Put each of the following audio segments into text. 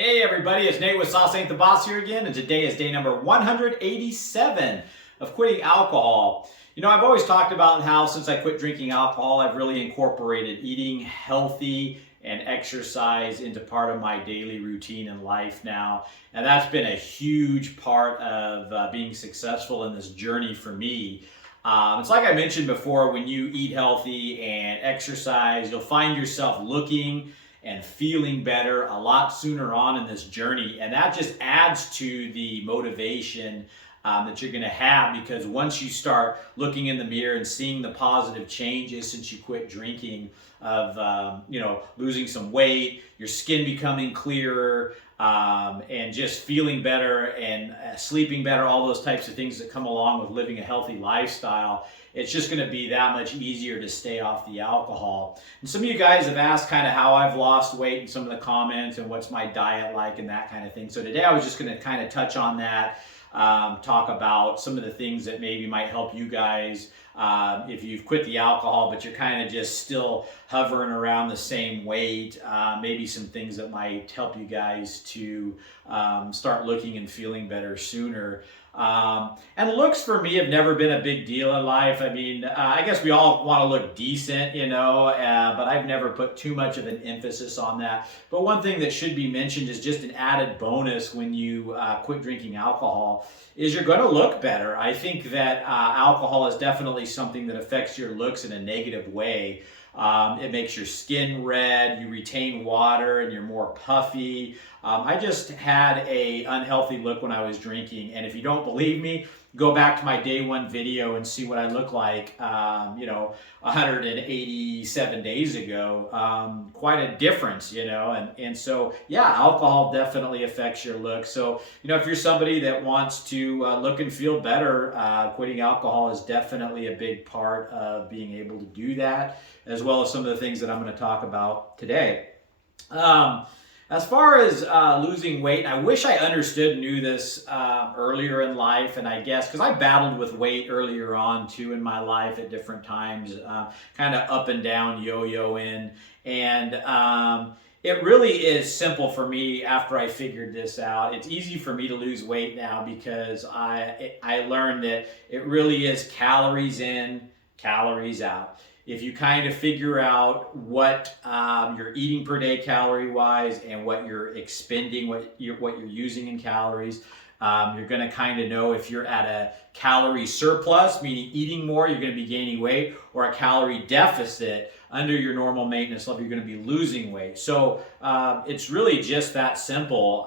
Hey everybody, it's Nate with Sauce Ain't the Boss here again, and today is day number 187 of quitting alcohol. You know, I've always talked about how since I quit drinking alcohol, I've really incorporated eating healthy and exercise into part of my daily routine and life now. And that's been a huge part of being successful in this journey for me. It's like I mentioned before, when you eat healthy and exercise, you'll find yourself looking and feeling better a lot sooner on in this journey. And that just adds to the motivation that you're going to have, because once you start looking in the mirror and seeing the positive changes since you quit drinking, of losing some weight, your skin becoming clearer, and just feeling better and sleeping better, all those types of things that come along with living a healthy lifestyle, it's just going to be that much easier to stay off the alcohol. And some of you guys have asked kind of how I've lost weight in some of the comments and what's my diet like and that kind of thing. So today I was just going to kind of touch on that, talk about some of the things that maybe might help you guys if you've quit the alcohol but you're kind of just still hovering around the same weight. Maybe some things that might help you guys to start looking and feeling better sooner. And looks for me have never been a big deal in life. I mean, I guess we all want to look decent, but I've never put too much of an emphasis on that. But one thing that should be mentioned is just an added bonus when you quit drinking alcohol is you're going to look better. I think that alcohol is definitely something that affects your looks in a negative way. It makes your skin red, you retain water, and you're more puffy. I just had an unhealthy look when I was drinking, and if you don't believe me, go back to my day one video and see what I look like, 187 days ago. Quite a difference, and so, yeah, alcohol definitely affects your look. So, if you're somebody that wants to look and feel better, quitting alcohol is definitely a big part of being able to do that, as well as some of the things that I'm going to talk about today. As far as losing weight, I wish I knew this earlier in life, and I guess because I battled with weight earlier on too in my life at different times, kind of up and down, yo-yoing, and it really is simple for me after I figured this out. It's easy for me to lose weight now because I learned that it really is calories in, calories out. If you kind of figure out what you're eating per day calorie-wise and what you're expending, what you're using in calories, you're going to kind of know if you're at a calorie surplus, meaning eating more, you're going to be gaining weight, or a calorie deficit, under your normal maintenance level, you're going to be losing weight. So it's really just that simple.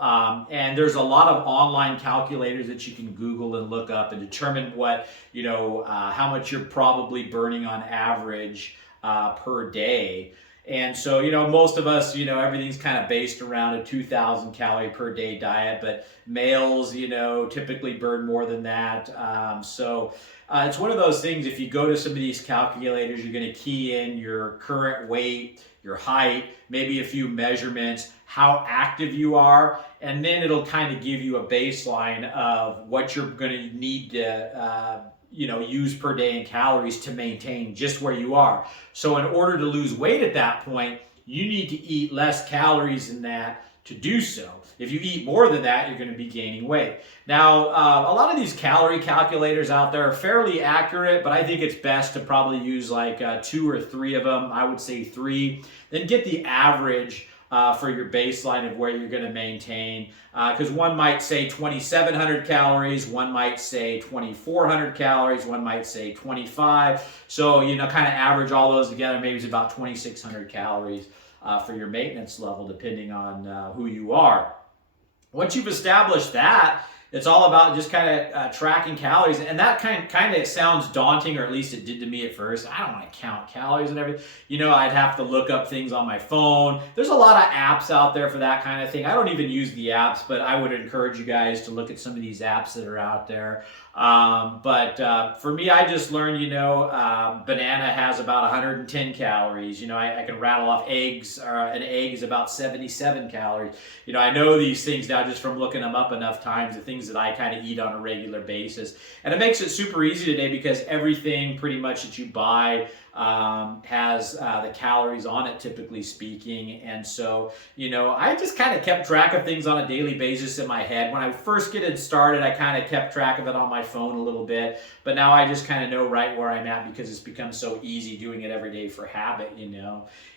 And there's a lot of online calculators that you can Google and look up and determine what, how much you're probably burning on average per day. And so, most of us, everything's kind of based around a 2,000 calorie per day diet, but males, typically burn more than that. It's one of those things, if you go to some of these calculators, you're going to key in your current weight, your height, maybe a few measurements, how active you are, and then it'll kind of give you a baseline of what you're going to need to use per day in calories to maintain just where you are. So in order to lose weight at that point, you need to eat less calories than that to do so. If you eat more than that, you're going to be gaining weight. Now, a lot of these calorie calculators out there are fairly accurate, but I think it's best to probably use like 2 or 3 of them. I would say 3. Then get the average for your baseline of where you're going to maintain, because one might say 2,700 calories, one might say 2,400 calories, one might say 25. So, kind of average all those together, maybe it's about 2,600 calories for your maintenance level, depending on who you are. Once you've established that, it's all about just kind of tracking calories, and that kind of sounds daunting, or at least it did to me at first. I don't want to count calories and everything. I'd have to look up things on my phone. There's a lot of apps out there for that kind of thing. I don't even use the apps, but I would encourage you guys to look at some of these apps that are out there. But for me, I just learned, banana has about 110 calories. I can rattle off eggs. An egg is about 77 calories. I know these things now just from looking them up enough times, the things that I kind of eat on a regular basis. And it makes it super easy today because everything pretty much that you buy has the calories on it, typically speaking. And so, I just kind of kept track of things on a daily basis in my head. When I first get it started, I kind of kept track of it on my phone a little bit, but now I just kind of know right where I'm at because it's become so easy doing it every day for habit.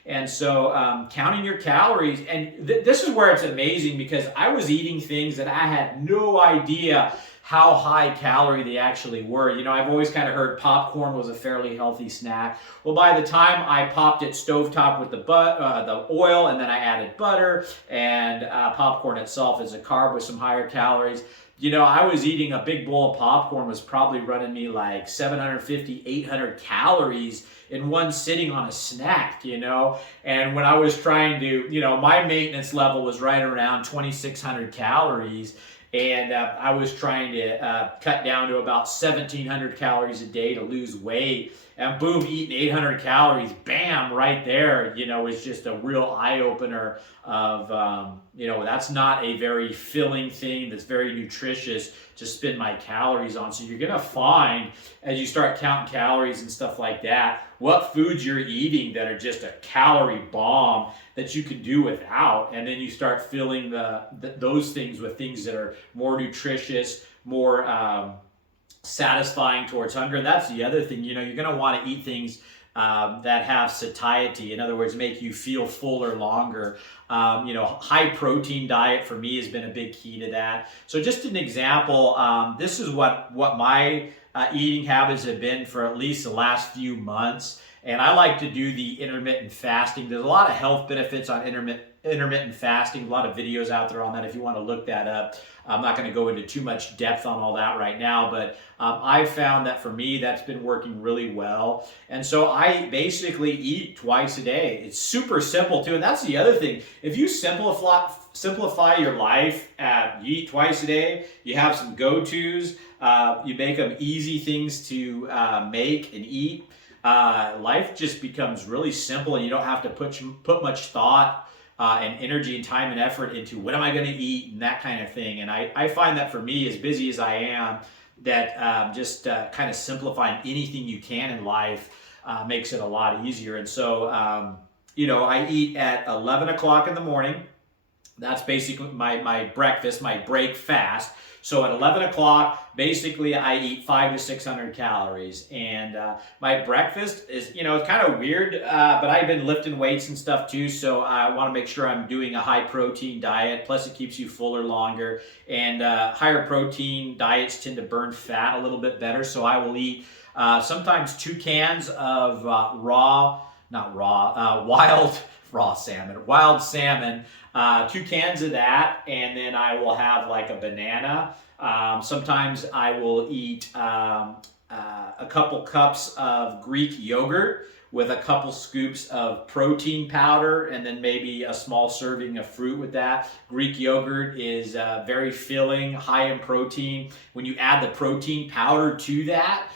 And so counting your calories, and this is where it's amazing because I was eating things that I had no idea how high calorie they actually were. I've always kind of heard popcorn was a fairly healthy snack. Well, by the time I popped it stovetop with the oil, and then I added butter, and popcorn itself is a carb with some higher calories. I was eating a big bowl of popcorn was probably running me like 750, 800 calories in one sitting on a snack, And when I was trying to, my maintenance level was right around 2,600 calories. And I was trying to cut down to about 1,700 calories a day to lose weight. And boom, eating 800 calories, bam, right there, is just a real eye-opener of, that's not a very filling thing that's very nutritious to spend my calories on. So you're going to find, as you start counting calories and stuff like that, what foods you're eating that are just a calorie bomb that you can do without. And then you start filling those things with things that are more nutritious, more satisfying towards hunger. That's the other thing. You're going to want to eat things that have satiety. In other words, make you feel fuller longer. High protein diet for me has been a big key to that. So just an example, this is what my eating habits have been for at least the last few months. And I like to do the intermittent fasting. There's a lot of health benefits on intermittent fasting, a lot of videos out there on that if you want to look that up. I'm not going to go into too much depth on all that right now, but I've found that for me, that's been working really well. And so I basically eat twice a day. It's super simple too. And that's the other thing. If you simplify your life, you eat twice a day, you have some go-tos, you make them easy things to make and eat, life just becomes really simple, and you don't have to put much thought and energy and time and effort into what am I going to eat and that kind of thing. And I find that for me, as busy as I am, that just kind of simplifying anything you can in life makes it a lot easier. And so, I eat at 11 o'clock in the morning. That's basically my breakfast, my break fast. So at 11 o'clock, basically I eat 500 to 600 calories. And my breakfast is, it's kind of weird, but I've been lifting weights and stuff too. So I want to make sure I'm doing a high protein diet. Plus it keeps you fuller longer. And higher protein diets tend to burn fat a little bit better. So I will eat sometimes 2 cans of wild salmon, 2 cans of that, and then I will have like a banana. Sometimes I will eat a couple cups of Greek yogurt with a couple scoops of protein powder, and then maybe a small serving of fruit with that. Greek yogurt is very filling, high in protein. When you add the protein powder to that,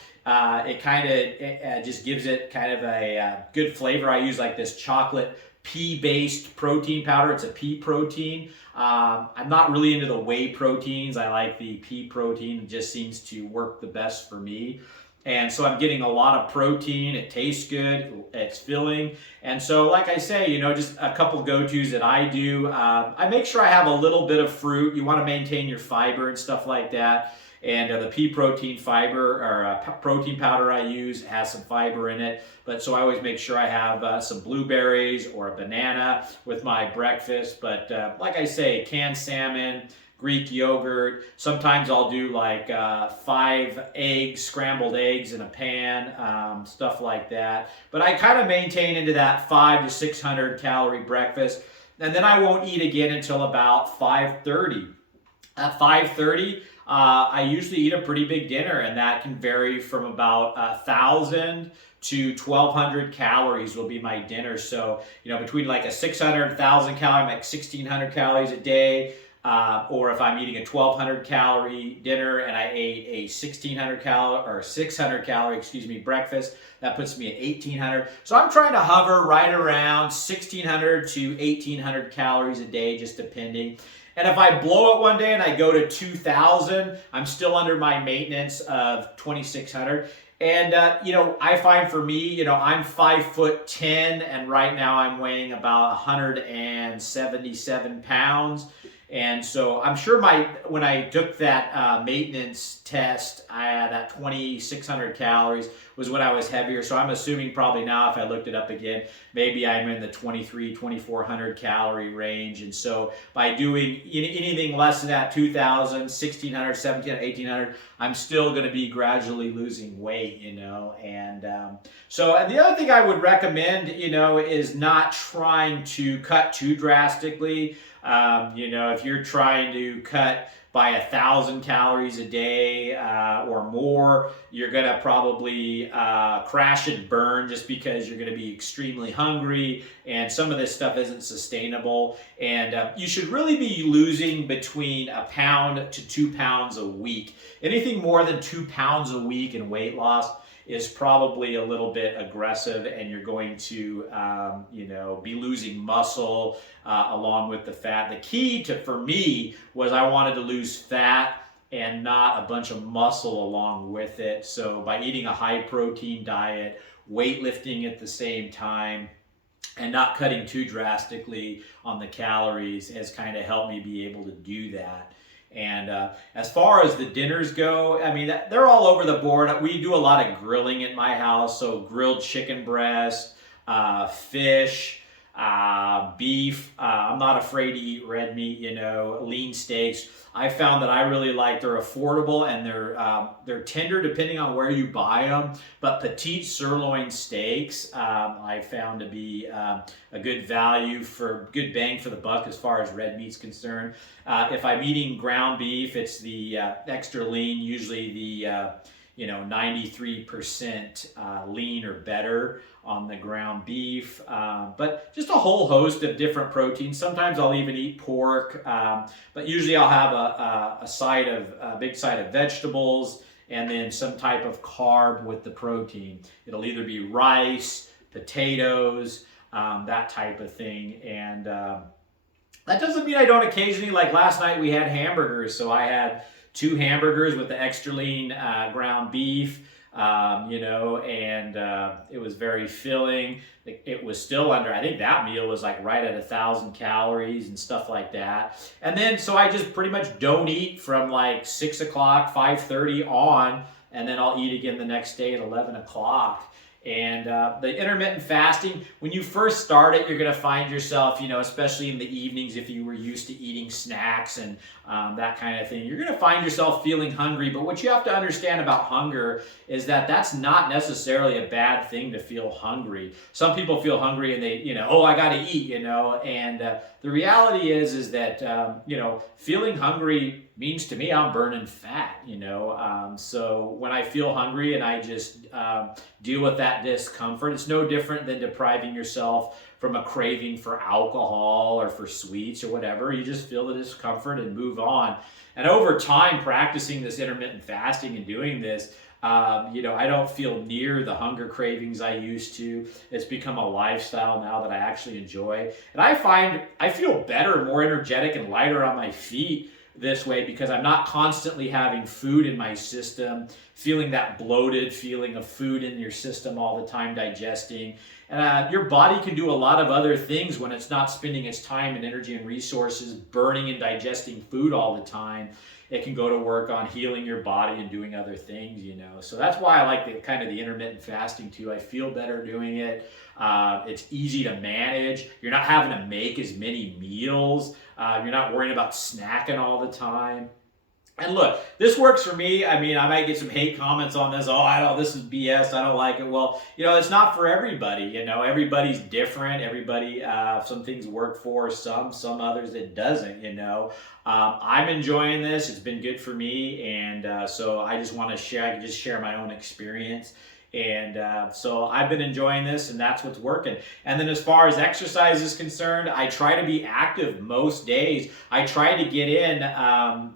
it kind of just gives it kind of a good flavor. I use like this chocolate pea-based protein powder. It's a pea protein. I'm not really into the whey proteins. I like the pea protein. It just seems to work the best for me. And so I'm getting a lot of protein. It tastes good. It's filling. And so, like I say, just a couple go-tos that I do. I make sure I have a little bit of fruit. You want to maintain your fiber and stuff like that. And the pea protein fiber or protein powder I use has some fiber in it. But so I always make sure I have some blueberries or a banana with my breakfast. But like I say, canned salmon, Greek yogurt. Sometimes I'll do like 5 eggs, scrambled eggs in a pan, stuff like that. But I kind of maintain into that 500 to 600 calorie breakfast. And then I won't eat again until about 5:30. At 5:30, I usually eat a pretty big dinner, and that can vary from about 1,000 to 1,200 calories will be my dinner. So, between like a 600, 1,000 calorie, like 1,600 calories a day, or if I'm eating a 1,200 calorie dinner and I ate a 1,600 calorie or 600 calorie, breakfast, that puts me at 1,800. So I'm trying to hover right around 1,600 to 1,800 calories a day, just depending. And if I blow it one day and I go to 2,000, I'm still under my maintenance of 2,600. And I find for me, I'm 5'10", and right now I'm weighing about 177 pounds. And so I'm sure when I took that maintenance test, I had that 2,600 calories was when I was heavier. So I'm assuming probably now, if I looked it up again, maybe I'm in the 2,400 calorie range. And so by doing anything less than that, 2,000, 1,600, 1,700, 1,800, I'm still going to be gradually losing weight, And and the other thing I would recommend, is not trying to cut too drastically. If you're trying to cut by 1,000 calories a day or more, you're going to probably crash and burn just because you're going to be extremely hungry, and some of this stuff isn't sustainable. And you should really be losing between 1 pound to 2 pounds a week. Anything more than 2 pounds a week in weight loss is probably a little bit aggressive, and you're going to, be losing muscle along with the fat. The key for me was I wanted to lose fat and not a bunch of muscle along with it. So by eating a high protein diet, weightlifting at the same time, and not cutting too drastically on the calories has kind of helped me be able to do that. And as far as the dinners go, I mean, they're all over the board. We do a lot of grilling at my house, so grilled chicken breast, fish, beef. I'm not afraid to eat red meat, lean steaks. I found that I really like, they're affordable, and they're tender depending on where you buy them. But petite sirloin steaks, I found to be a good value for good bang for the buck as far as red meat's concerned. If I'm eating ground beef, it's the extra lean, usually the 93% lean or better on the ground beef, but just a whole host of different proteins. Sometimes I'll even eat pork, but usually I'll have a big side of vegetables, and then some type of carb with the protein. It'll either be rice, potatoes, that type of thing. And that doesn't mean I don't occasionally, like last night we had hamburgers, so I had 2 hamburgers with the extra lean ground beef, and it was very filling. It was still under, I think that meal was like right at 1,000 calories and stuff like that. And then, so I just pretty much don't eat from like 6 o'clock, 5:30 on, and then I'll eat again the next day at 11 o'clock. And the intermittent fasting, when you first start it, you're going to find yourself, especially in the evenings, if you were used to eating snacks and that kind of thing, you're going to find yourself feeling hungry. But what you have to understand about hunger is that that's not necessarily a bad thing to feel hungry. Some people feel hungry and they, I got to eat, and the reality is that, feeling hungry means to me I'm burning fat, so when I feel hungry and I just deal with that discomfort, it's no different than depriving yourself from a craving for alcohol or for sweets or whatever. You just feel the discomfort and move on. And over time, practicing this intermittent fasting and doing this, I don't feel near the hunger cravings I used to. It's become a lifestyle now that I actually enjoy. And I find I feel better, more energetic, and lighter on my feet this way because I'm not constantly having food in my system, feeling that bloated feeling of food in your system all the time, digesting. Your body can do a lot of other things when it's not spending its time and energy and resources burning and digesting food all the time. It can go to work on healing your body and doing other things, So that's why I like the intermittent fasting too. I feel better doing it. It's easy to manage. You're not having to make as many meals. You're not worrying about snacking all the time. And look, this works for me. I mean, I might get some hate comments on this. This is BS. I don't like it. Well, it's not for everybody. Everybody's different. Everybody, some things work for some others it doesn't, I'm enjoying this. It's been good for me. And so I just want to share my own experience. And so I've been enjoying this, and that's what's working. And then as far as exercise is concerned, I try to be active most days. I try to get in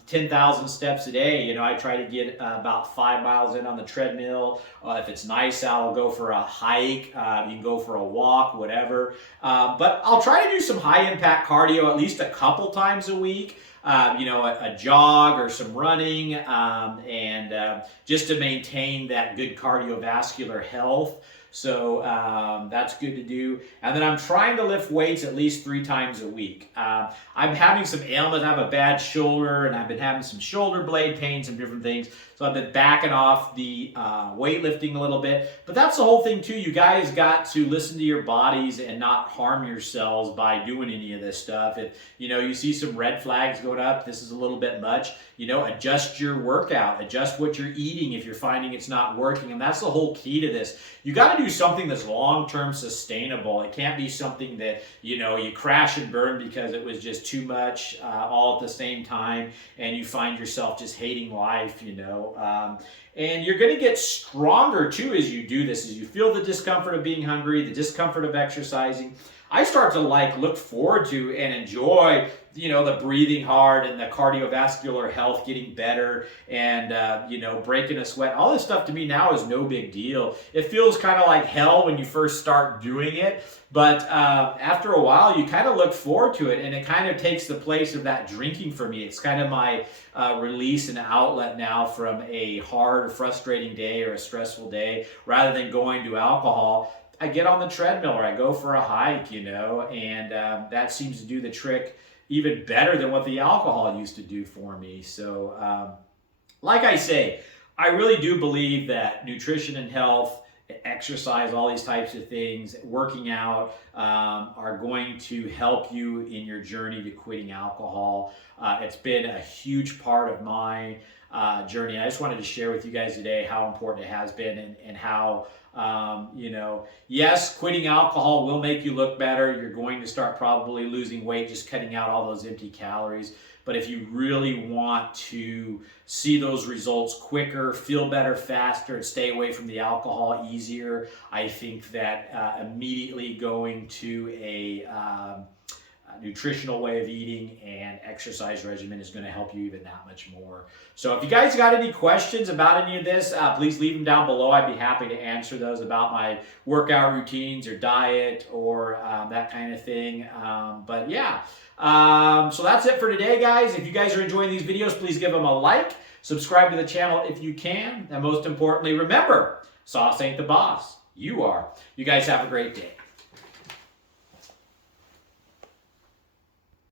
10,000 steps a day. I try to get about 5 miles in on the treadmill. If it's nice out, I'll go for a hike. You can go for a walk, whatever. But I'll try to do some high impact cardio at least a couple times a week. a jog or some running, and just to maintain that good cardiovascular health. So that's good to do. And then I'm trying to lift weights at least 3 times a week. I'm having some ailments. I have a bad shoulder, and I've been having some shoulder blade pain, some different things. So I've been backing off the weightlifting a little bit. But that's the whole thing too. You guys got to listen to your bodies and not harm yourselves by doing any of this stuff. If you see some red flags going up, this is a little bit much. Adjust your workout, adjust what you're eating if you're finding it's not working. And that's the whole key to this. You got to do something that's long-term sustainable. It can't be something that, you crash and burn because it was just too much all at the same time, and you find yourself just hating life, and you're going to get stronger too as you do this, as you feel the discomfort of being hungry, the discomfort of exercising. I start to look forward to and enjoy, the breathing hard and the cardiovascular health getting better, and, breaking a sweat. All this stuff to me now is no big deal. It feels kind of like hell when you first start doing it, but after a while, you kind of look forward to it, and it kind of takes the place of that drinking for me. It's kind of my release and outlet now from a hard or frustrating day or a stressful day. Rather than going to alcohol, I get on the treadmill or I go for a hike, and that seems to do the trick even better than what the alcohol used to do for me. So, like I say, I really do believe that nutrition and health, exercise, all these types of things, working out, are going to help you in your journey to quitting alcohol. It's been a huge part of my journey. I just wanted to share with you guys today how important it has been, and how, yes, quitting alcohol will make you look better. You're going to start probably losing weight, just cutting out all those empty calories. But if you really want to see those results quicker, feel better faster, and stay away from the alcohol easier, I think that immediately going to a nutritional way of eating and exercise regimen is going to help you even that much more. So if you guys got any questions about any of this, please leave them down below. I'd be happy to answer those about my workout routines or diet or that kind of thing. But yeah, so that's it for today, guys. If you guys are enjoying these videos, please give them a like, subscribe to the channel if you can, and most importantly, remember, sauce ain't the boss. You are. You guys have a great day.